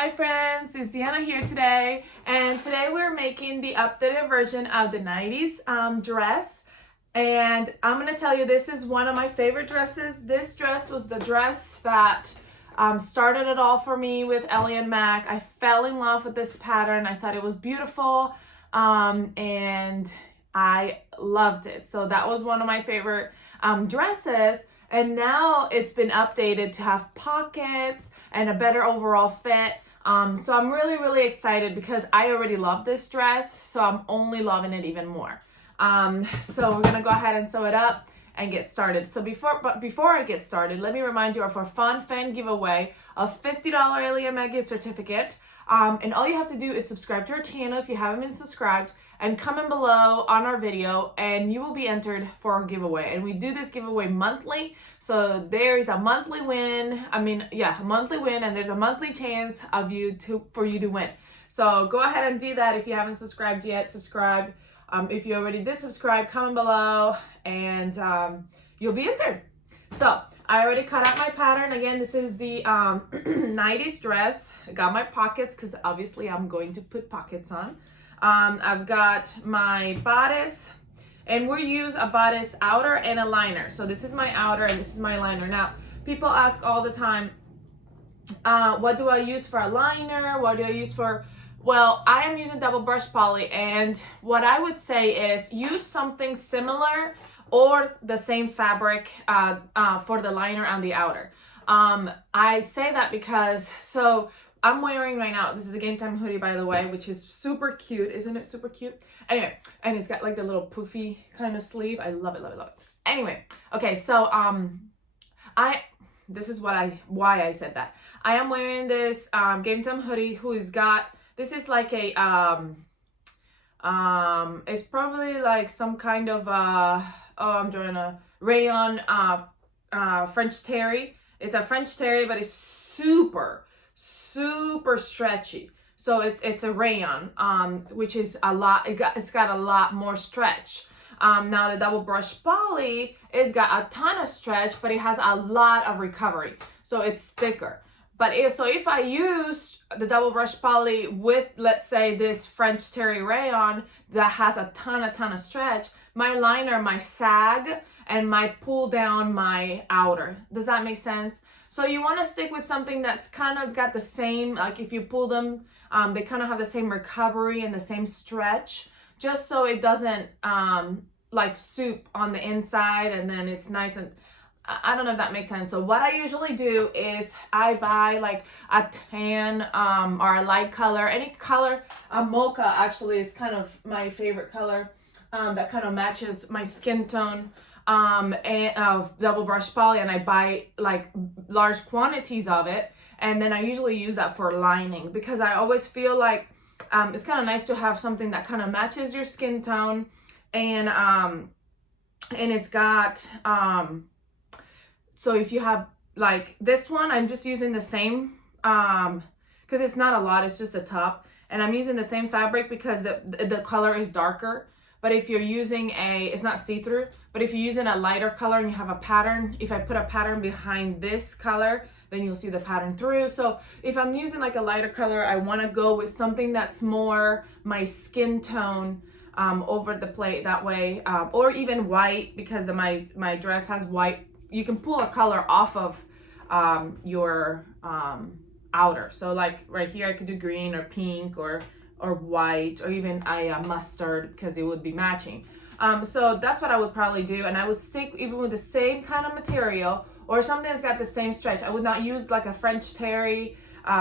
Hi friends, it's Deanna here today, and today we're making the updated version of the 90s dress. And I'm gonna tell you, this is one of my favorite dresses. This dress was the dress that started it all for me with Ellie and Mac. I fell in love with this pattern. I thought it was beautiful, and I loved it. So that was one of my favorite dresses. And now it's been updated to have pockets and a better overall fit. So I'm really excited because I already love this dress, so I'm only loving it even more. So we're gonna go ahead and sew it up and get started. So before I get started, let me remind you of our fun fan giveaway of $50 Ellie and Mac gift certificate. And all you have to do is subscribe to our channel if you haven't been subscribed, and comment below on our video and you will be entered for our giveaway. And we do this giveaway monthly, so there is a monthly win. A monthly win, and there's a monthly chance for you to win. So go ahead and do that. If you haven't subscribed yet, subscribe. If you already did subscribe, comment below and you'll be entered. So I already cut out my pattern. Again, this is the 90s dress. I got my pockets because obviously I'm going to put pockets on. I've got my bodice, and we use a bodice outer and a liner. So this is my outer and this is my liner. Now, people ask all the time, what do I use for a liner? What do I use for... Well, I am using double brush poly, and what I would say is use something similar or the same fabric for the liner and the outer. I say that because, so I'm wearing right now, this is a Game Time hoodie, by the way, which is super cute. Isn't it super cute? Anyway, and it's got like the little poofy kind of sleeve. I love it. Anyway, okay, so this is why I said that. I am wearing this Game Time hoodie this is like a it's probably like some kind of I'm drawing a rayon French terry. It's a French terry, but it's super stretchy. So it's a rayon, which is a lot. It's got a lot more stretch. Now the double brush poly, it's got a ton of stretch, but it has a lot of recovery, so it's thicker. But if I use the double brush poly with, let's say, this French terry rayon that has a ton of stretch, my liner might sag and might pull down my outer. Does that make sense? So you want to stick with something that's kind of got the same, like if you pull them, they kind of have the same recovery and the same stretch, just so it doesn't like soup on the inside and then it's nice and... I don't know if that makes sense. So what I usually do is I buy like a tan or a light color, any color. Mocha actually is kind of my favorite color that kind of matches my skin tone, and of double brush poly, and I buy like large quantities of it, and then I usually use that for lining because I always feel like it's kind of nice to have something that kind of matches your skin tone, and it's got so if you have like this one, I'm just using the same, because it's not a lot, it's just the top. And I'm using the same fabric because the color is darker. But if you're using it's not see-through, but if you're using a lighter color and you have a pattern, if I put a pattern behind this color, then you'll see the pattern through. So if I'm using like a lighter color, I want to go with something that's more my skin tone over the plate that way, or even white, because my dress has white. You can pull a color off of your outer. So like right here, I could do green or pink or white, or even mustard, because it would be matching. So that's what I would probably do. And I would stick even with the same kind of material or something that's got the same stretch. I would not use like a French terry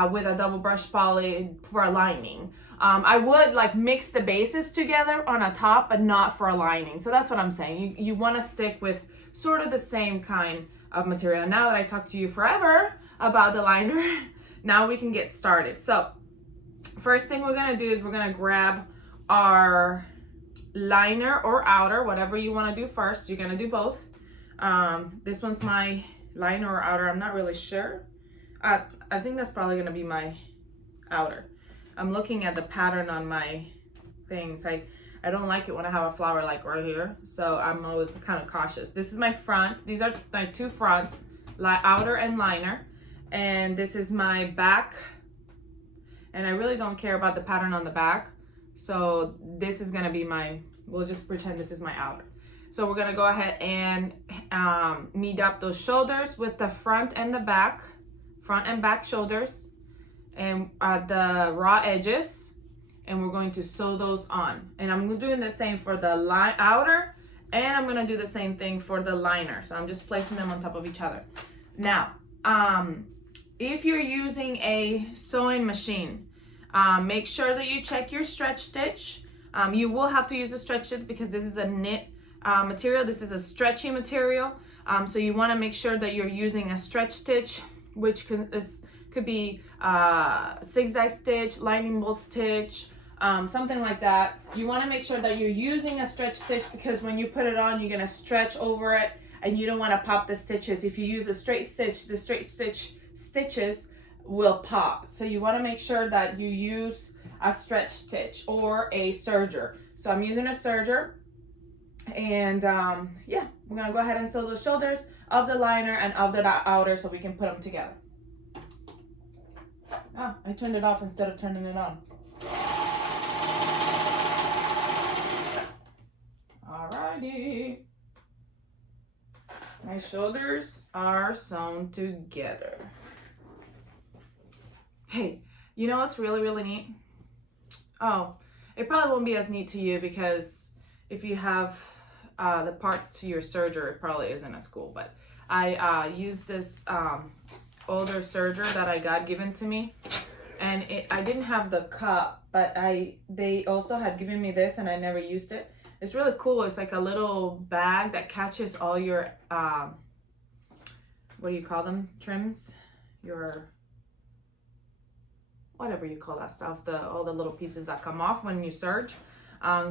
with a double brush poly for a lining. I would like mix the bases together on a top, but not for a lining. So that's what I'm saying. You want to stick with sort of the same kind of material. Now that I talked to you forever about the liner, now we can get started. So first thing we're gonna do is we're gonna grab our liner or outer, whatever you want to do first. You're gonna do both. This one's my liner or outer, I'm not really sure. I think that's probably gonna be my outer. I'm looking at the pattern on my things. I don't like it when I have a flower like right here, so I'm always kind of cautious. This is my front. These are my two fronts, outer and liner, and this is my back and I really don't care about the pattern on the back. So this is gonna be we'll just pretend this is my outer. So we're gonna go ahead and meet up those shoulders with the front and back shoulders, and the raw edges, and we're going to sew those on. And I'm doing the same for the outer, and I'm gonna do the same thing for the liner. So I'm just placing them on top of each other. Now, if you're using a sewing machine, make sure that you check your stretch stitch. You will have to use a stretch stitch because this is a knit material. This is a stretchy material. So you want to make sure that you're using a stretch stitch, which could be zigzag stitch, lightning bolt stitch, something like that. You want to make sure that you're using a stretch stitch because when you put it on, you're going to stretch over it and you don't want to pop the stitches. If you use a straight stitch, the straight stitches will pop. So you want to make sure that you use a stretch stitch or a serger. So I'm using a serger, and yeah, we're gonna go ahead and sew the shoulders of the liner and of the outer so we can put them together. Ah, I turned it off instead of turning it on. Alrighty. My shoulders are sewn together. Hey, you know what's really, really neat? Oh, it probably won't be as neat to you because if you have the parts to your serger, it probably isn't as cool. But I used this older serger that I got given to me, and I didn't have the cup, but they also had given me this, and I never used it. It's really cool. It's like a little bag that catches all your what do you call them? Trims, your whatever you call that stuff, all the little pieces that come off when you serge.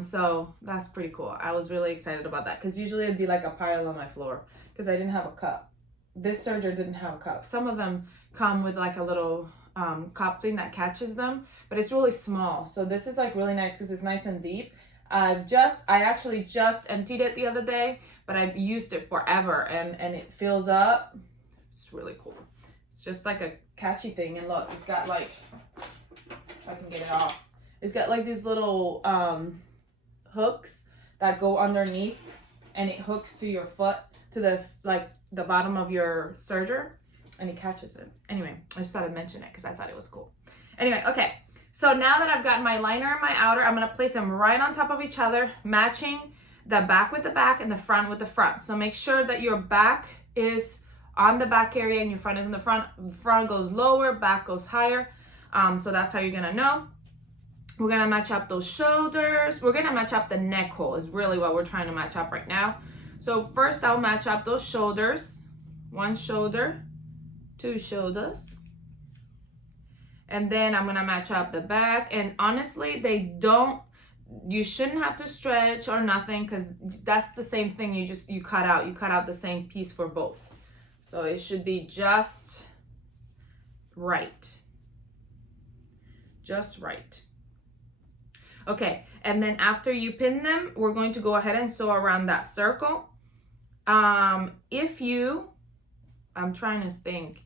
So that's pretty cool. I was really excited about that because usually it'd be like a pile on my floor because I didn't have a cup. This serger didn't have a cup. Some of them come with like a little cup thing that catches them, but it's really small. So this is like really nice because it's nice and deep. I actually just emptied it the other day, but I've used it forever and it fills up. It's really cool. It's just like a catchy thing, and look, it's got like, if I can get it off, it's got like these little hooks that go underneath, and it hooks to your foot, to the bottom of your serger, and it catches it. Anyway, I just thought I'd mention it because I thought it was cool. Anyway, okay, so now that I've got my liner and my outer, I'm gonna place them right on top of each other, matching the back with the back and the front with the front. So make sure that your back is on the back area and your front is in the front. Front goes lower, back goes higher. So that's how you're gonna know. We're gonna match up those shoulders. We're gonna match up the neck hole is really what we're trying to match up right now. So first I'll match up those shoulders. One shoulder, two shoulders. And then I'm gonna match up the back. And honestly, you shouldn't have to stretch or nothing because that's the same thing you cut out. You cut out the same piece for both. So it should be just right. Just right. Okay, and then after you pin them, we're going to go ahead and sew around that circle. I'm trying to think,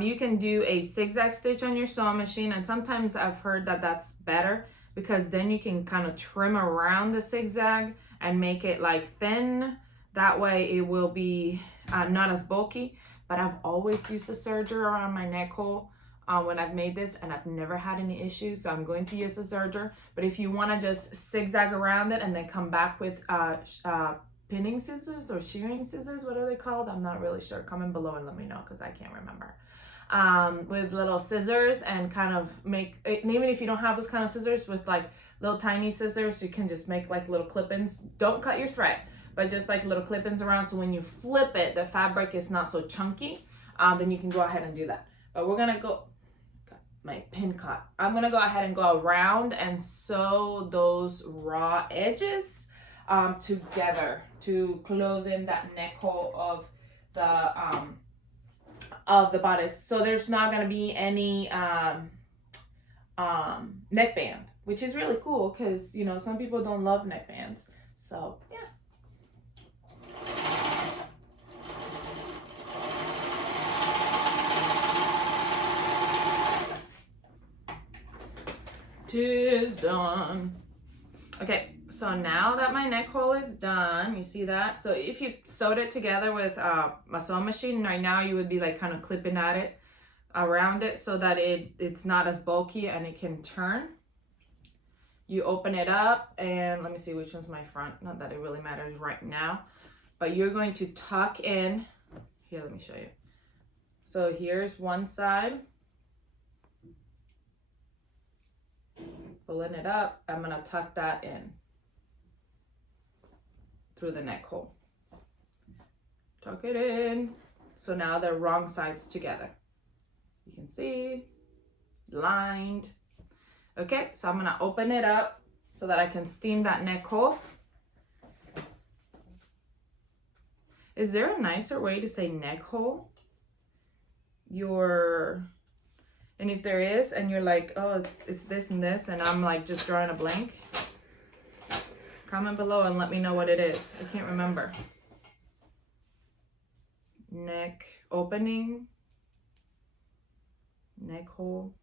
you can do a zigzag stitch on your sewing machine, and sometimes I've heard that that's better because then you can kind of trim around the zigzag and make it like thin. That way it will be not as bulky, but I've always used a serger around my neck hole when I've made this, and I've never had any issues, so I'm going to use a serger. But if you want to just zigzag around it and then come back with pinning scissors or shearing scissors, what are they called? I'm not really sure. Comment below and let me know because I can't remember. With little scissors and kind of make, even if you don't have those kind of scissors, with like little tiny scissors, you can just make like little clip-ins. Don't cut your thread, but just like little clip-ins around, so when you flip it, the fabric is not so chunky. Then you can go ahead and do that. But we're gonna go, got my pin caught. I'm gonna go ahead and go around and sew those raw edges together to close in that neck hole of the bodice. So there's not gonna be any neckband, which is really cool because some people don't love neckbands. So yeah. 'tis done. Okay, so now that my neck hole is done, you see that? So if you sewed it together with a sewing machine right now, you would be like kind of clipping at it around it so that it's not as bulky and it can turn. You open it up, and let me see which one's my front. Not that it really matters right now, but you're going to tuck in. Here, let me show you. So here's one side. Pulling it up, I'm gonna tuck that in through the neck hole. Tuck it in. So now they're wrong sides together. You can see, lined. Okay, so I'm gonna open it up so that I can steam that neck hole. Is there a nicer way to say neck hole? And if there is, and you're like, oh, it's this and this, and I'm like just drawing a blank, comment below and let me know what it is. I can't remember. Neck opening, neck hole,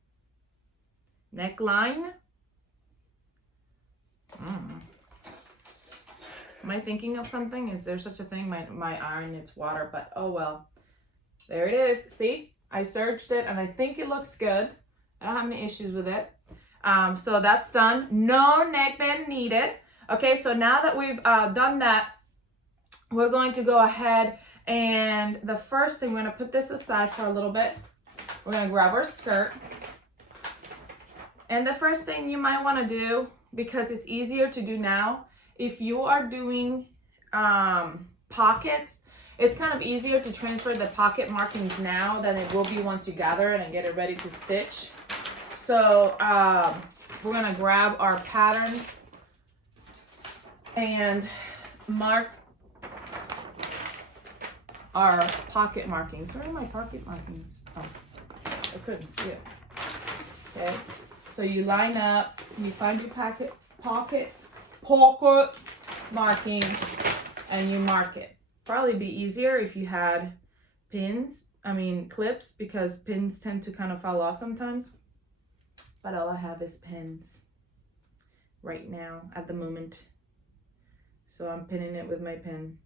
neckline. Am I thinking of something? Is there such a thing? My iron needs water, but oh well. There it is. See? I searched it and I think it looks good. I don't have any issues with it. So that's done. No neckband needed. Okay, so now that we've done that, we're going to go ahead and the first thing, we're going to put this aside for a little bit. We're going to grab our skirt. And the first thing you might want to do, because it's easier to do now, if you are doing pockets, it's kind of easier to transfer the pocket markings now than it will be once you gather it and get it ready to stitch. So we're gonna grab our pattern and mark our pocket markings. Where are my pocket markings? Oh, I couldn't see it. Okay, so you line up, you find your pocket markings, and you mark it. Probably be easier if you had clips, because pins tend to kind of fall off sometimes. But all I have is pins right now at the moment. So I'm pinning it with my pin.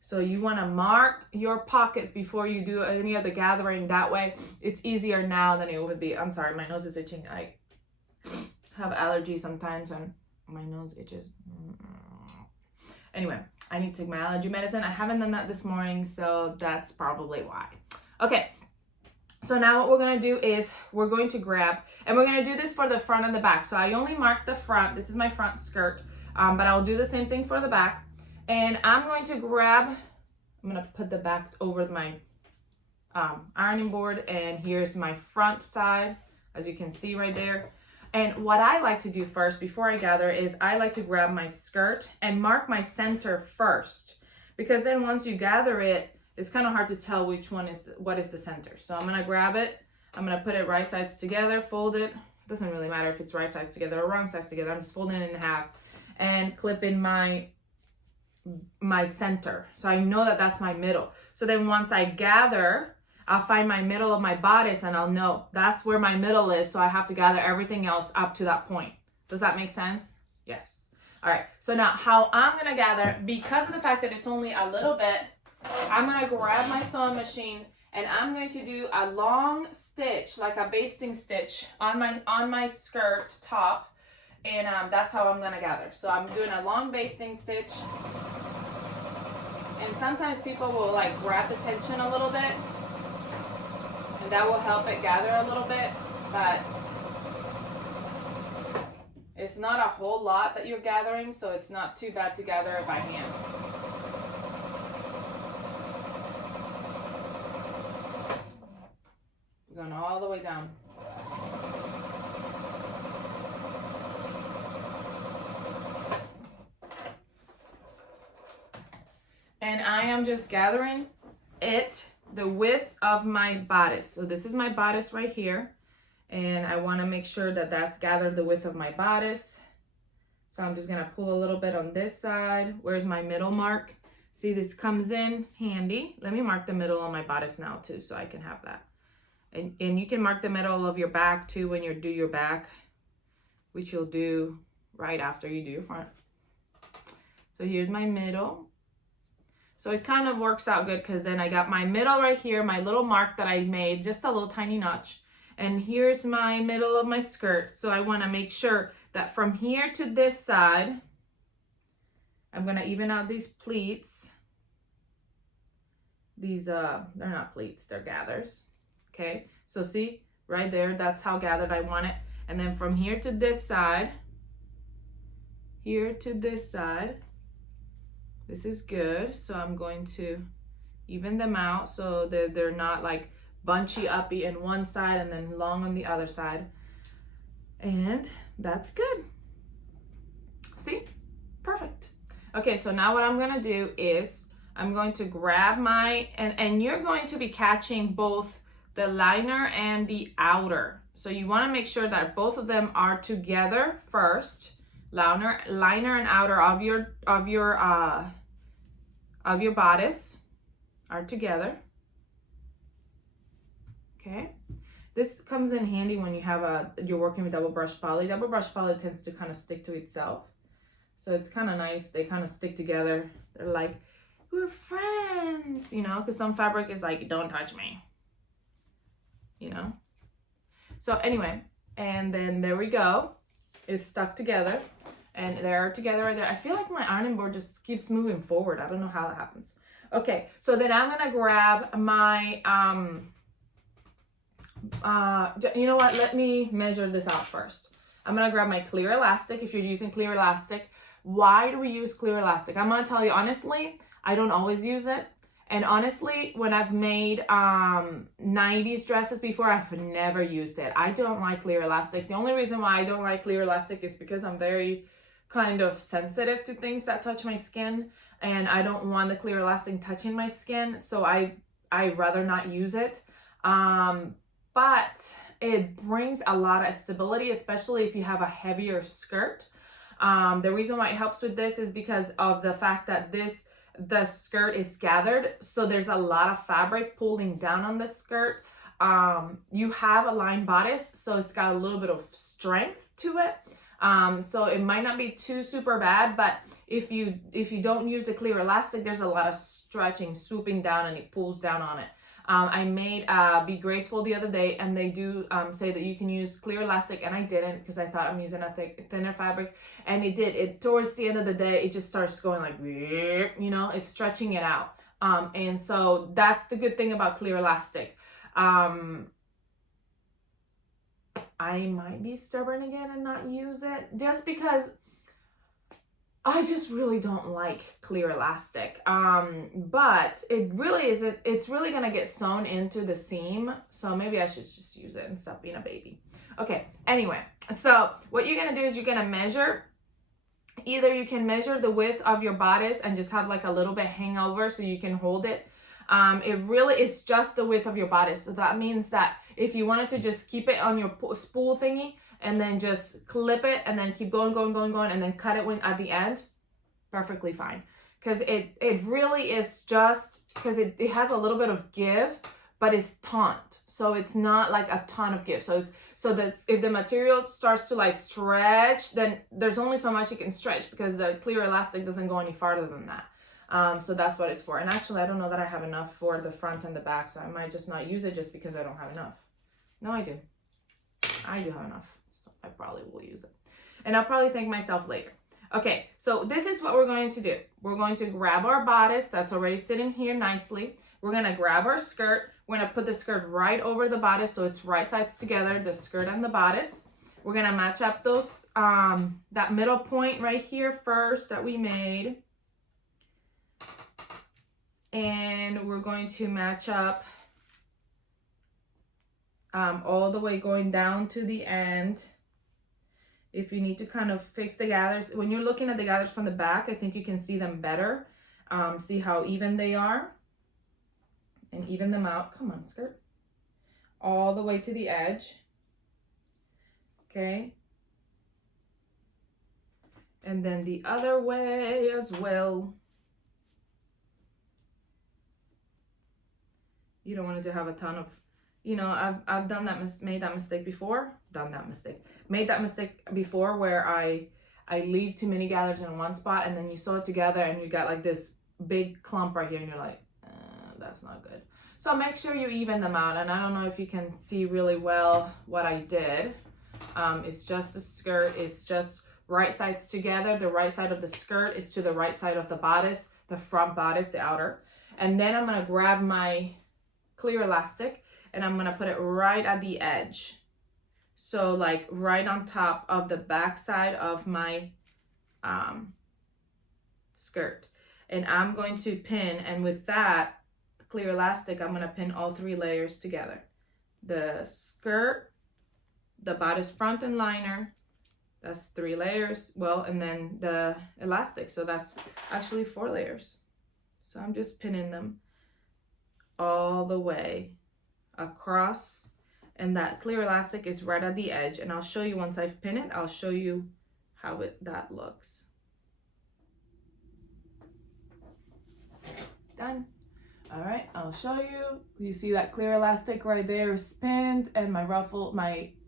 So you want to mark your pockets before you do any other gathering. That way it's easier now than it would be. I'm sorry, my nose is itching. I have allergies sometimes and my nose itches. Anyway, I need to take my allergy medicine. I haven't done that this morning, so that's probably why. Okay, so now what we're gonna do is we're going to grab, and we're gonna do this for the front and the back. So I only marked the front. This is my front skirt, but I'll do the same thing for the back. And I'm going to grab, I'm gonna put the back over my ironing board, and here's my front side, as you can see right there. And what I like to do first before I gather is I like to grab my skirt and mark my center first, because then once you gather it, it's kind of hard to tell which one is what is the center. So I'm gonna grab it, I'm gonna put it right sides together, fold it. Doesn't really matter if it's right sides together or wrong sides together. I'm just folding it in half and clipping my center, so I know that that's my middle. So then once I gather, I'll find my middle of my bodice and I'll know that's where my middle is. So I have to gather everything else up to that point. Does that make sense? Yes. All right. So now how I'm going to gather, because of the fact that it's only a little bit, I'm going to grab my sewing machine and I'm going to do a long stitch, like a basting stitch on my skirt top. And that's how I'm going to gather. So I'm doing a long basting stitch. And sometimes people will like grab the tension a little bit, and that will help it gather a little bit, but it's not a whole lot that you're gathering, so it's not too bad to gather it by hand. We're going all the way down. And I am just gathering the width of my bodice. So this is my bodice right here. And I want to make sure that that's gathered the width of my bodice. So I'm just going to pull a little bit on this side. Where's my middle mark? See, this comes in handy. Let me mark the middle on my bodice now too, so I can have that. And you can mark the middle of your back too when you do your back, which you'll do right after you do your front. So here's my middle. So it kind of works out good because then I got my middle right here, my little mark that I made, just a little tiny notch. And here's my middle of my skirt. So I want to make sure that from here to this side, I'm going to even out these pleats. These, they're not pleats, they're gathers. Okay, so see, right there, that's how gathered I want it. And then from here to this side, here to this side, this is good. So I'm going to even them out so that they're not like bunchy uppy in one side and then long on the other side. And that's good. See? Perfect. Okay, so now what I'm gonna do is I'm going to grab my, and you're going to be catching both the liner and the outer. So you wanna make sure that both of them are together first. Liner and outer of your bodice are together. Okay, this comes in handy when you're working with double brush poly. Double brush poly tends to kind of stick to itself, so it's kind of nice. They kind of stick together. They're like, we're friends, you know, because some fabric is like, don't touch me, you know. So anyway, and then there we go. It's stuck together. And they're together right there. I feel like my ironing board just keeps moving forward. I don't know how that happens. Okay, so then I'm gonna grab my, you know what? Let me measure this out first. I'm gonna grab my clear elastic. If you're using clear elastic, why do we use clear elastic? I'm gonna tell you honestly, I don't always use it. And honestly, when I've made 90s dresses before, I've never used it. I don't like clear elastic. The only reason why I don't like clear elastic is because I'm very kind of sensitive to things that touch my skin, and I don't want the clear elastic touching my skin, so I rather not use it. But it brings a lot of stability, especially if you have a heavier skirt. The reason why it helps with this is because of the fact that the skirt is gathered, so there's a lot of fabric pulling down on the skirt. You have a lined bodice, so it's got a little bit of strength to it. So it might not be too super bad, but if you don't use the clear elastic, there's a lot of stretching, swooping down, and it pulls down on it. I made Be Graceful the other day, and they do say that you can use clear elastic, and I didn't because I thought I'm using a thinner fabric, and it towards the end of the day, it just starts going like, you know, it's stretching it out. And so that's the good thing about clear elastic. I might be stubborn again and not use it just because I just really don't like clear elastic. But it really isn't, it's really gonna get sewn into the seam. So maybe I should just use it and stop being a baby. Okay, anyway, so what you're gonna do is you're gonna measure. Either you can measure the width of your bodice and just have like a little bit hangover so you can hold it. It really is just the width of your bodice. So that means that if you wanted to just keep it on your spool thingy and then just clip it and then keep going, and then cut it at the end, perfectly fine. Because it really is just, because it has a little bit of give, but it's taut. So it's not like a ton of give. So that if the material starts to like stretch, then there's only so much you can stretch because the clear elastic doesn't go any farther than that. So that's what it's for. And actually, I don't know that I have enough for the front and the back, so I might just not use it just because I don't have enough. No, I do. I do have enough, so I probably will use it. And I'll probably thank myself later. Okay, so this is what we're going to do. We're going to grab our bodice that's already sitting here nicely. We're gonna grab our skirt. We're gonna put the skirt right over the bodice so it's right sides together, the skirt and the bodice. We're gonna match up those, that middle point right here first that we made. And we're going to match up all the way going down to the end. If you need to kind of fix the gathers, when you're looking at the gathers from the back, I think you can see them better. See how even they are. And even them out. Come on, skirt. All the way to the edge. Okay. And then the other way as well. You don't want it to have a ton of you know, I've done that, made that mistake before, made that mistake before where I leave too many gathers in one spot, and then you sew it together and you got like this big clump right here, and you're like, that's not good. So make sure you even them out. And I don't know if you can see really well what I did. It's just the skirt is just right sides together. The right side of the skirt is to the right side of the bodice, the front bodice, the outer. And then I'm gonna grab my clear elastic and I'm gonna put it right at the edge. So like right on top of the back side of my skirt. And I'm going to pin, and with that clear elastic, I'm gonna pin all 3 layers together. The skirt, the bodice front and liner, that's 3 layers. Well, and then the elastic, so that's actually 4 layers. So I'm just pinning them all the way across, and that clear elastic is right at the edge. And I'll show you once I've pinned it, I'll show you how that looks. Done. All right, I'll show you. You see that clear elastic right there is pinned, and my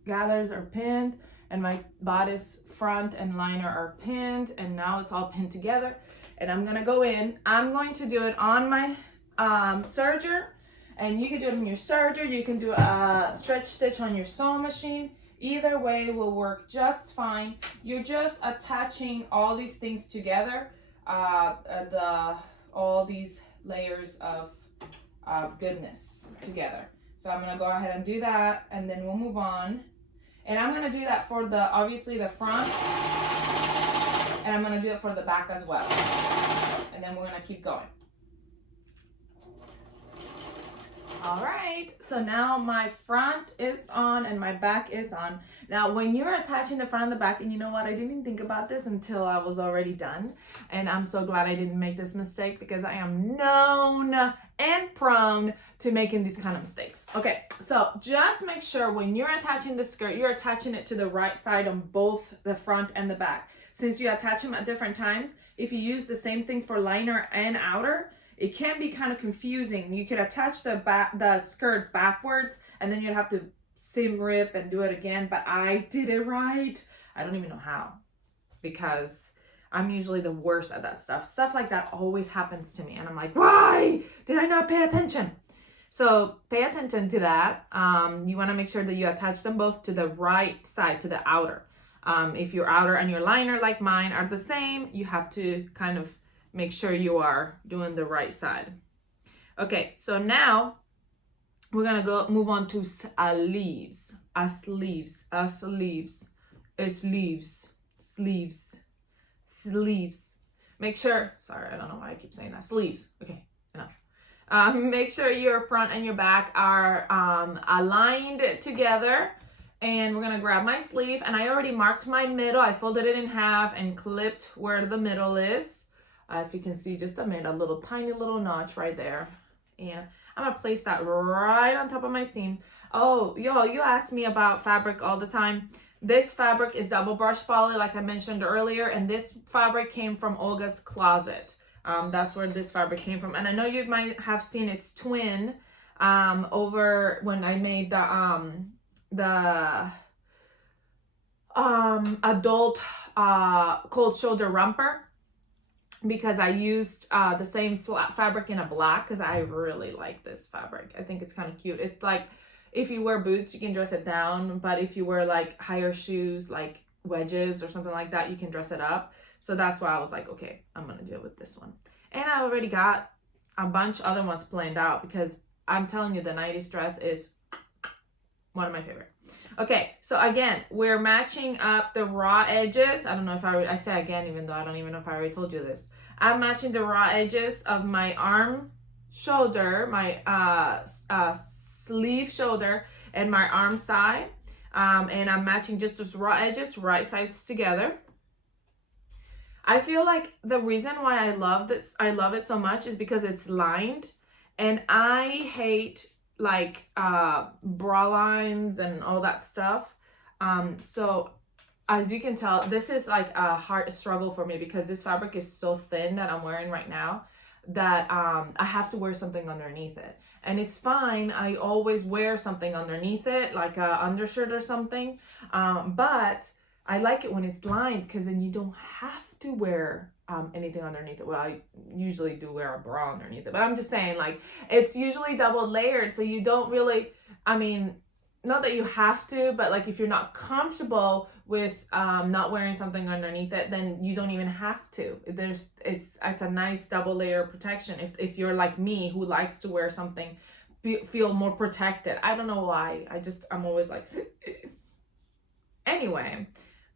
gathers are pinned, and my bodice front and liner are pinned, and now it's all pinned together. And I'm gonna go in. I'm going to do it on my serger, and you can do it on your serger. You can do a stretch stitch on your sewing machine. Either way will work just fine. You're just attaching all these things together, all these layers of goodness together. So I'm gonna go ahead and do that, and then we'll move on. And I'm gonna do that for obviously the front, and I'm gonna do it for the back as well. And then we're gonna keep going. All right, so now my front is on and my back is on. Now, when you're attaching the front and the back, and you know what, I didn't even think about this until I was already done. And I'm so glad I didn't make this mistake, because I am known and prone to making these kind of mistakes. Okay, so just make sure when you're attaching the skirt, you're attaching it to the right side on both the front and the back. Since you attach them at different times, if you use the same thing for liner and outer, it can be kind of confusing. You could attach the skirt backwards, and then you'd have to seam rip and do it again, but I did it right. I don't even know how, because I'm usually the worst at that stuff. Stuff like that always happens to me, and I'm like, why did I not pay attention? So pay attention to that. You want to make sure that you attach them both to the right side, to the outer. If your outer and your liner, like mine, are the same, you have to kind of make sure you are doing the right side. Okay, so now we're gonna move on to sleeves. Sleeves. Make sure, sorry, I don't know why I keep saying that. Sleeves. Okay, enough. Make sure your front and your back are aligned together. And we're gonna grab my sleeve, and I already marked my middle. I folded it in half and clipped where the middle is. If you can see, just I made a tiny little notch right there. And I'm gonna place that right on top of my seam. Oh, y'all, you ask me about fabric all the time. This fabric is double brush poly, like I mentioned earlier, and this fabric came from Olga's closet. That's where this fabric came from. And I know you might have seen its twin over when I made the adult cold shoulder romper, because I used the same flat fabric in a black, because I really like this fabric. I think it's kind of cute. It's like, if you wear boots, you can dress it down, but if you wear like higher shoes, like wedges or something like that, you can dress it up. So that's why I was like, okay, I'm gonna do it with this one. And I already got a bunch of other ones planned out, because I'm telling you, the 90s dress is one of my favorite. Okay, so again, we're matching up the raw edges. I don't know if I say again, even though I don't even know if I already told you this. I'm matching the raw edges of my arm shoulder, my sleeve shoulder, and my arm side. And I'm matching just those raw edges, right sides together. I feel like the reason why I love it so much is because it's lined, and I hate like bra lines and all that stuff. So as you can tell, this is like a hard struggle for me, because this fabric is so thin that I'm wearing right now that I have to wear something underneath it. and it's fine. I always wear something underneath it, like a undershirt or something. But I like it when it's lined, because then you don't have to wear anything underneath it. Well, I usually do wear a bra underneath it, but I'm just saying, like, it's usually double layered, so you don't really, I mean, not that you have to, but like if you're not comfortable with not wearing something underneath it, then you don't even have to. It's a nice double layer protection if you're like me, who likes to wear something, feel more protected. I don't know why. I'm always like anyway.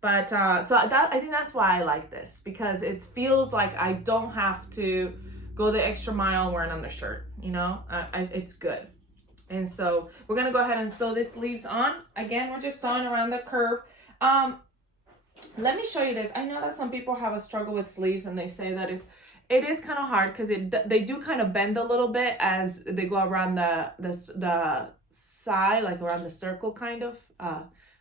But so that, I think that's why I like this, because it feels like I don't have to go the extra mile and wear an undershirt, you know. It's good. And so we're gonna go ahead and sew these sleeves on. Again, we're just sewing around the curve. Let me show you this. I know that some people have a struggle with sleeves, and they say that it is kind of hard, because they do kind of bend a little bit as they go around the side, like around the circle, kind of.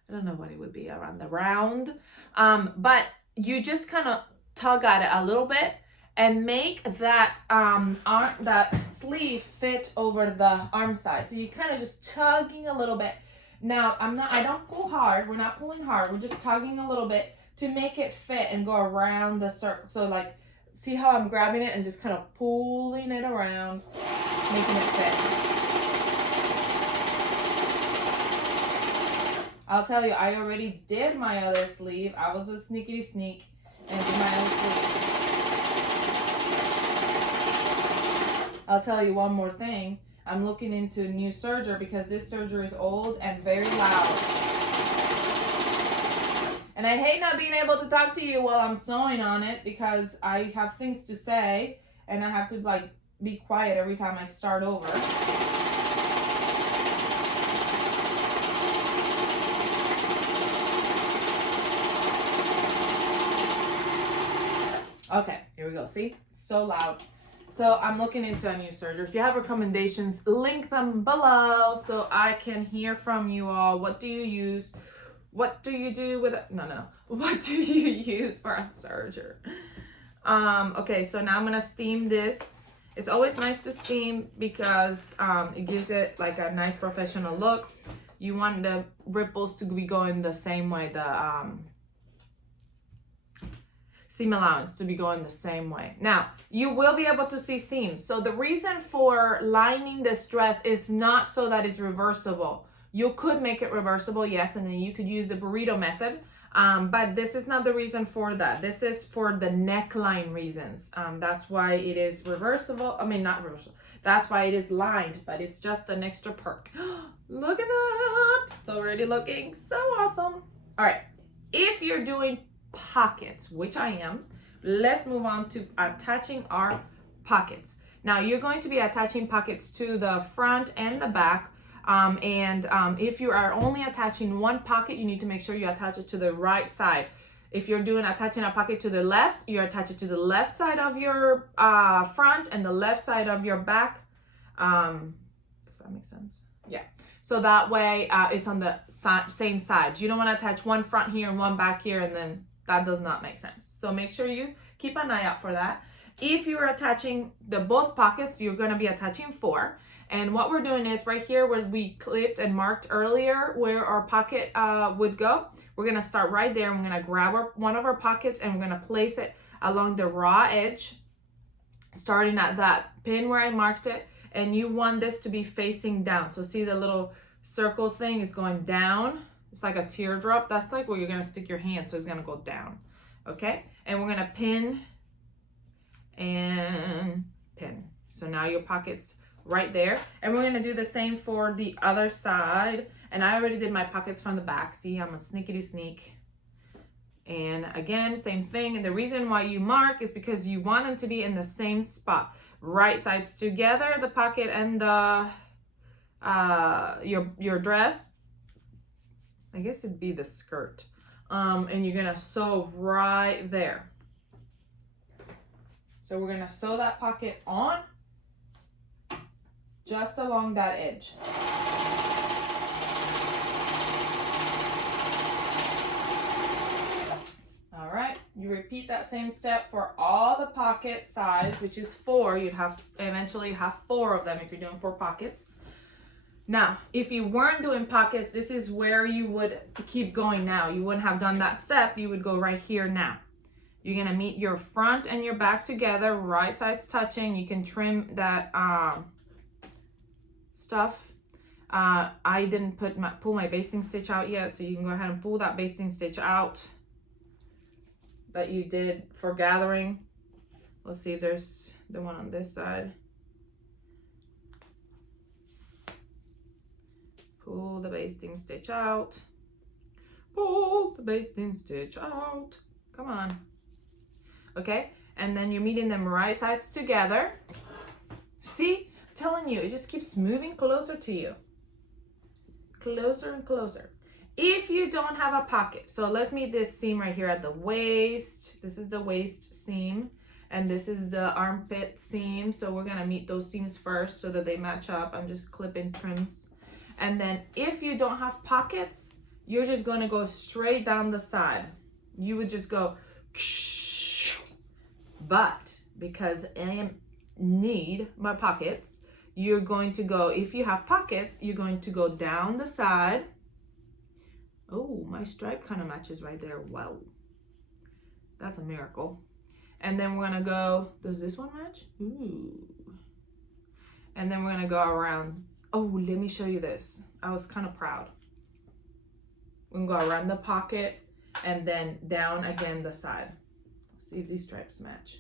I don't know what it would be, around the round. But you just kind of tug at it a little bit and make that that sleeve fit over the arm side. So you kind of just tugging a little bit. Now I don't pull hard. We're not pulling hard. We're just tugging a little bit to make it fit and go around the circle. So like, see how I'm grabbing it and just kind of pulling it around, making it fit. I'll tell you, I already did my other sleeve. I was a sneakity sneak and did my other sleeve. I'll tell you one more thing. I'm looking into a new serger, because this serger is old and very loud. And I hate not being able to talk to you while I'm sewing on it, because I have things to say and I have to like be quiet every time I start over. Okay, here we go. See? So loud. So I'm looking into a new serger. If you have recommendations, link them below so I can hear from you all. What do you use? What do you do with it? No. What do you use for a serger? Okay, so now I'm gonna steam this. It's always nice to steam, because it gives it like a nice professional look. You want the ripples to be going the same way, the seam allowance to be going the same way. Now, you will be able to see seams. So the reason for lining this dress is not so that it's reversible. You could make it reversible, yes, and then you could use the burrito method. But this is not the reason for that. This is for the neckline reasons. That's why it is reversible. I mean, not reversible. That's why it is lined, but it's just an extra perk. Look at that. It's already looking so awesome. All right, if you're doing pockets, which I am, let's move on to attaching our pockets. Now you're going to be attaching pockets to the front and the back, if you are only attaching one pocket, you need to make sure you attach it to the right side. If you're attaching a pocket to the left, you attach it to the left side of your front and the left side of your back. Does that make sense? Yeah. So that way it's on the same side. You don't want to attach one front here and one back here, and then that does not make sense. So make sure you keep an eye out for that. If you're attaching both pockets, you're going to be attaching 4. And what we're doing is right here where we clipped and marked earlier where our pocket would go, we're going to start right there. I'm going to grab one of our pockets and we're going to place it along the raw edge, starting at that pin where I marked it. And you want this to be facing down. So see the little circle thing is going down. It's like a teardrop. That's like where you're going to stick your hand. So it's going to go down. Okay. And we're going to pin and pin. So now your pocket's right there. And we're going to do the same for the other side. And I already did my pockets from the back. See, I'm a sneakity sneak. And again, same thing. And the reason why you mark is because you want them to be in the same spot. Right sides together, the pocket and the your dress. I guess it'd be the skirt. And you're gonna sew right there. So we're gonna sew that pocket on just along that edge. All right, You repeat that same step for all the pocket sides, which is 4. You'd have eventually have 4 of them if you're doing 4 pockets. Now, if you weren't doing pockets, this is where you would keep going now. You wouldn't have done that step. You would go right here now. You're going to meet your front and your back together, right sides touching. You can trim that stuff. I didn't pull my basting stitch out yet, so you can go ahead and pull that basting stitch out that you did for gathering. Let's see if there's the one on this side. Pull the basting stitch out. Pull the basting stitch out. Come on. Okay, and then you're meeting them right sides together. See, I'm telling you, it just keeps moving closer to you. Closer and closer. If you don't have a pocket, so let's meet this seam right here at the waist. This is the waist seam, and this is the armpit seam. So we're gonna meet those seams first so that they match up. I'm just clipping trims. And then if you don't have pockets, you're just gonna go straight down the side. You would just go, but because I need my pockets, you're going to go, if you have pockets, you're going to go down the side. Oh, my stripe kind of matches right there. Wow. That's a miracle. And then we're gonna go, does this one match? Ooh. And then we're gonna go around. Oh, let me show you this. I was kind of proud. We're gonna go around the pocket and then down again the side. Let's see if these stripes match.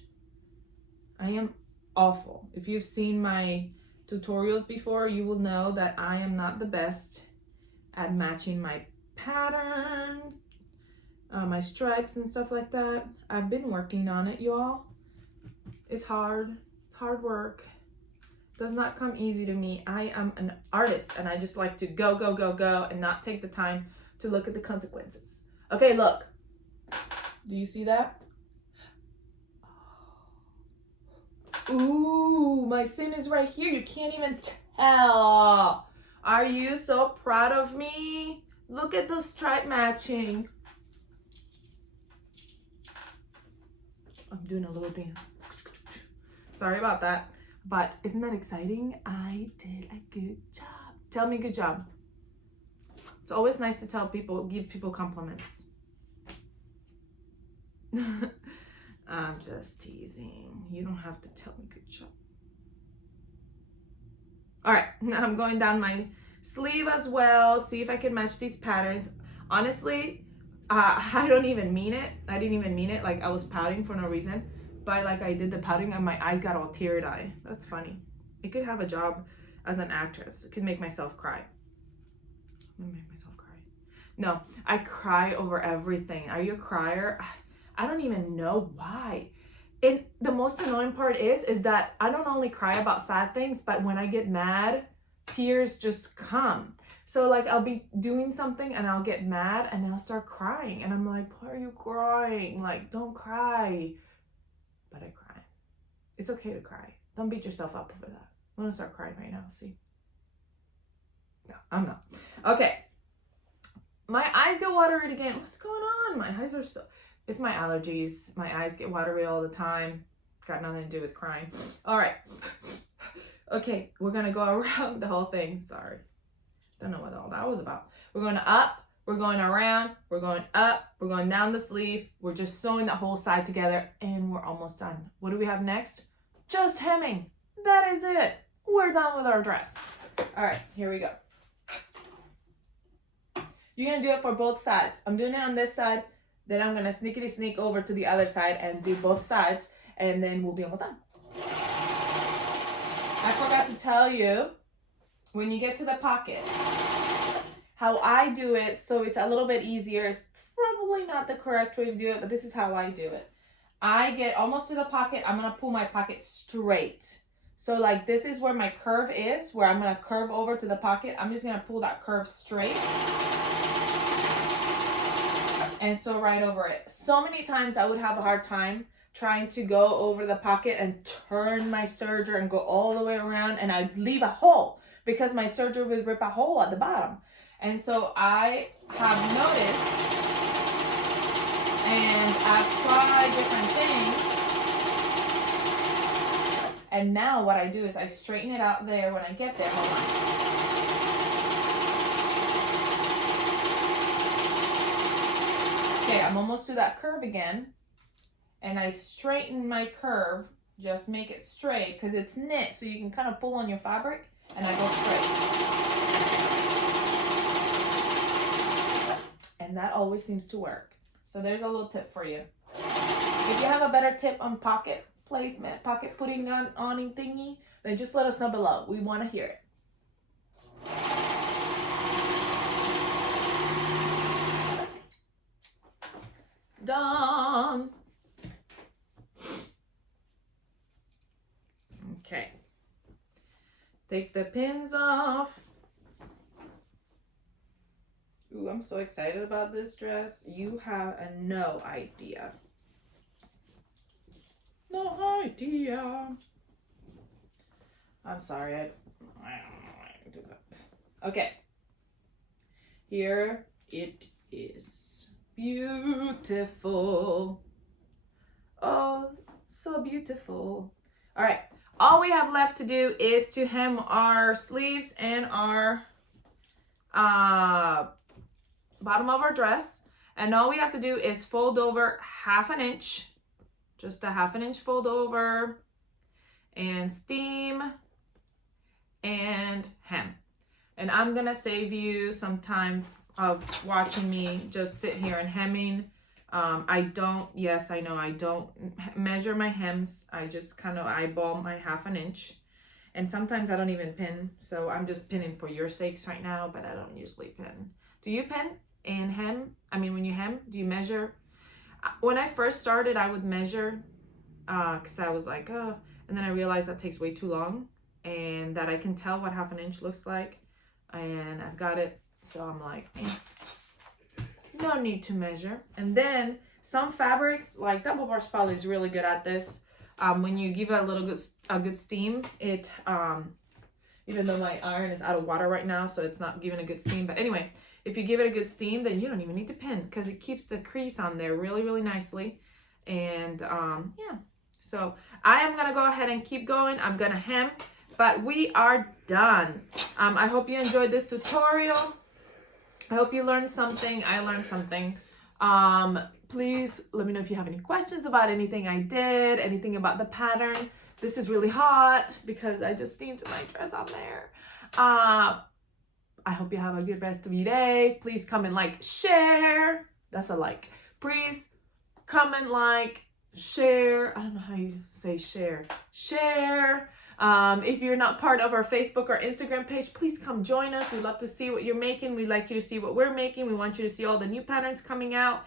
I am awful. If you've seen my tutorials before, you will know that I am not the best at matching my patterns, my stripes and stuff like that. I've been working on it, y'all. It's hard. It's hard work. Does not come easy to me. I am an artist and I just like to go, go, go, go and not take the time to look at the consequences. Okay, look. Do you see that? Ooh, my seam is right here. You can't even tell. Are you so proud of me? Look at the stripe matching. I'm doing a little dance. Sorry about that. But isn't that exciting? I did a good job. Tell me good job. It's always nice to tell people, give people compliments. I'm just teasing. You don't have to tell me good job. All right, now I'm going down my sleeve as well. See if I can match these patterns. Honestly, I don't even mean it. I didn't even mean it. Like I was pouting for no reason. But like I did the pouting and my eyes got all teary-eyed. That's funny. I could have a job as an actress. I could make myself cry. I'm gonna make myself cry. No, I cry over everything. Are you a crier? I don't even know why. And the most annoying part is that I don't only cry about sad things, but when I get mad, tears just come. So like I'll be doing something and I'll get mad and I'll start crying. And I'm like, why are you crying? Like, don't cry. But I cry. It's okay to cry. Don't beat yourself up over that. I'm gonna start crying right now, see? No, I'm not. Okay. My eyes get watery again. What's going on? My eyes are so... It's my allergies. My eyes get watery all the time. Got nothing to do with crying. All right. Okay, we're gonna go around the whole thing. Sorry. Don't know what all that was about. We're going up. We're going around, we're going up, we're going down the sleeve. We're just sewing the whole side together and we're almost done. What do we have next? Just hemming. That is it. We're done with our dress. All right, here we go. You're gonna do it for both sides. I'm doing it on this side, then I'm gonna sneakity sneak over to the other side and do both sides, and then we'll be almost done. I forgot to tell you, when you get to the pocket, how I do it, so it's a little bit easier. It's probably not the correct way to do it, but this is how I do it. I get almost to the pocket. I'm going to pull my pocket straight. So like this is where my curve is, where I'm going to curve over to the pocket. I'm just going to pull that curve straight and sew right over it. So many times I would have a hard time trying to go over the pocket and turn my serger and go all the way around, and I'd leave a hole because my serger would rip a hole at the bottom. And so I have noticed And I've tried different things. And now what I do is I straighten it out there when I get there. Hold on. Okay, I'm almost to that curve again. And I straighten my curve, just make it straight because it's knit, so you can kind of pull on your fabric, and I go straight. And that always seems to work. So there's a little tip for you. If you have a better tip on pocket placement, pocket putting on awning thingy, then just let us know below. We want to hear it. Done. Okay. Take the pins off. Ooh, I'm so excited about this dress. You have no idea. No idea. I'm sorry, I don't know why I do that. Okay. Here it is. Beautiful. Oh, so beautiful. All right. All we have left to do is to hem our sleeves and our bottom of our dress. And all we have to do is fold over 1/2 inch. Just a 1/2 inch fold over, and steam and hem. And I'm gonna save you some time of watching me just sit here and hemming. I don't measure my hems. I just kind of eyeball my 1/2 inch. And sometimes I don't even pin. So I'm just pinning for your sakes right now, but I don't usually pin. Do you pin and hem? I mean, when you hem, do you measure? When I first started, I would measure because I was like, oh, and then I realized that takes way too long and that I can tell what 1/2 inch looks like. And I've got it. So I'm like, no need to measure. And then some fabrics, like double wash poly is really good at this. When you give it a good steam, it, even though my iron is out of water right now, so it's not giving a good steam. But anyway, if you give it a good steam, then you don't even need to pin because it keeps the crease on there really, really nicely. And yeah, so I am going to go ahead and keep going. I'm going to hem, but we are done. I hope you enjoyed this tutorial. I hope you learned something. I learned something. Please let me know if you have any questions about anything I did, anything about the pattern. This is really hot because I just steamed my dress on there. I hope you have a good rest of your day. Please comment, like, share. That's a like. Please comment, like, share. I don't know how you say share. Share. If you're not part of our Facebook or Instagram page, please come join us. We love to see what you're making. We'd like you to see what we're making. We want you to see all the new patterns coming out.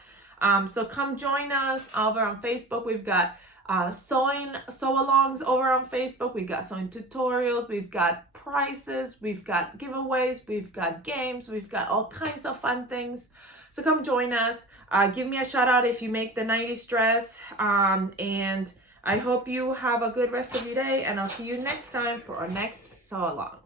So come join us over on Facebook. We've got sew-alongs over on Facebook. We've got sewing tutorials. We've got prices. We've got giveaways. We've got games. We've got all kinds of fun things. So come join us. Give me a shout out if you make the 90s dress. And I hope you have a good rest of your day. And I'll see you next time for our next sew-along.